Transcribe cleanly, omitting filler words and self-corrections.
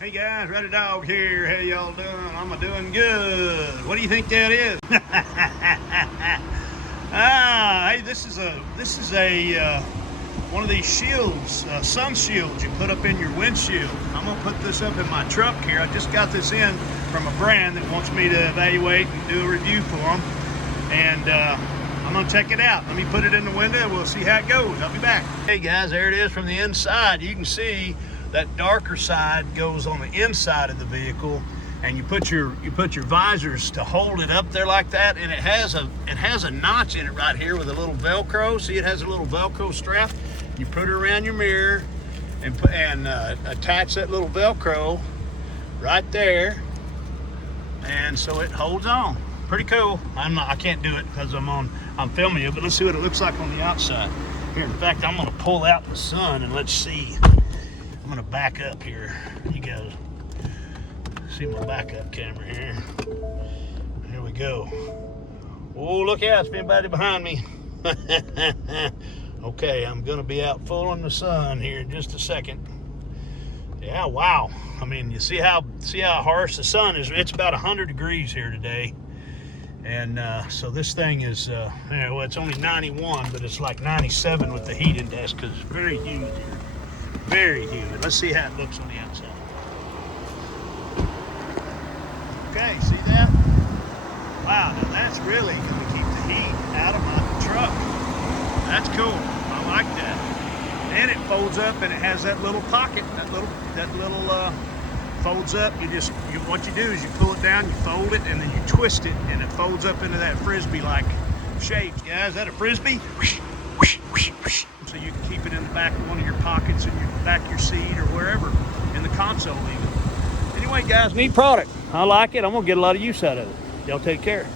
Hey guys, Ruddy Dog here. How y'all doing? I'm doing good. What do you think that is? Hey, this is a one of these shields, sun shields you put up in your windshield. I'm gonna put this up in my truck here. I just got this in from a brand that wants me to evaluate and do a review for them, and I'm gonna check it out. Let me put it in the window. We'll see how it goes. I'll be back. Hey guys, there it is from the inside. You can see that darker side goes on the inside of the vehicle, and you put your visors to hold it up there like that, and it has a notch in it right here with a little Velcro. See, it has a little Velcro strap. You put it around your mirror and attach that little Velcro right there, and so it holds on. Pretty cool. I can't do it because I'm filming you, but let's see what it looks like on the outside. Here, in fact, I'm gonna pull out the sun and let's see. I'm gonna back up here. You guys see my backup camera here. Here we go. Oh, look out, it's anybody behind me. Okay, I'm gonna be out full in the sun here in just a second. Yeah, wow. I mean, you see how harsh the sun is. It's about 100 degrees here today. And so this thing is, well, it's only 91, but it's like 97 with the heat index because it's very humid here. Very humid. Let's see how it looks on the outside. Okay, see that? Wow, now that's really going to keep the heat out of my truck. That's cool. I like that. And it folds up, and it has that little pocket. That little folds up. What you do is you pull it down, you fold it, and then you twist it, and it folds up into that frisbee-like shape. Guys, is that a frisbee? So you can keep it in the back of one of your pockets, in your back of your seat, or wherever, in the console even. Anyway, guys, neat product. I like it. I'm gonna get a lot of use out of it. Y'all take care.